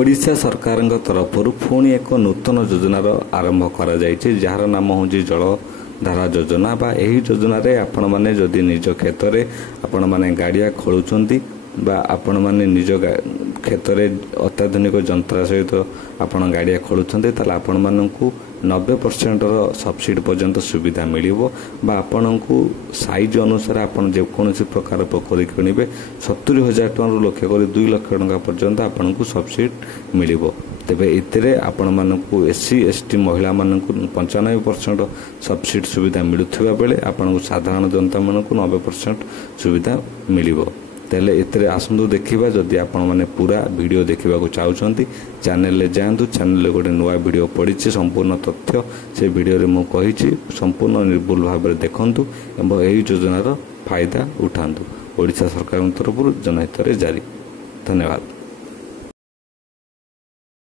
ओडिशा सरकार तरफ पुणी एक नूतन योजनार आरंभ करा जायछि जहार नाम हूँ जलधारा योजना बा एही योजना रे आपण माने जदि निज क्षेत्र रे आपण माने गाड़िया खोलुचंती बा आपण माने निज क्षेत्र रे अत्याधुनिक यंत्र सहित आपण गाड़िया खोलुचंती ताले आपण माननकु 90% सब्सिडी पर्यंत सुविधा मिलिबो बा आपनकु साइज अनुसार आपण जे कोनोसी प्रकार पोखरी किनिबे 70,000 टन लक्ष्य करी 2 लाख टका पर्यंत आपनकु सब्सिडी मिलिबो। तेबे इतरे आपण मानकु एससी एसटी महिला मानकु 95% सब्सिडी सुविधा मिलुथिबा बेले आपनकु साधारण जनता मानकु 90% सुविधा मिलिबो। तेले इतरे आसंदु देखिबा जदि आपण माने पूरा वीडियो देखिबा को चाहुचंती चैनल ले जांतु चैनल ले गोटे नुवा वीडियो पड़िछि संपूर्ण तथ्य से वीडियो रे मु कहिछि संपूर्ण निर्भुल भाव रे देखंतु एवं एही योजनार फायदा उठांतु। ओडिशा सरकार तरफ जनहित रे जारी। धन्यवाद।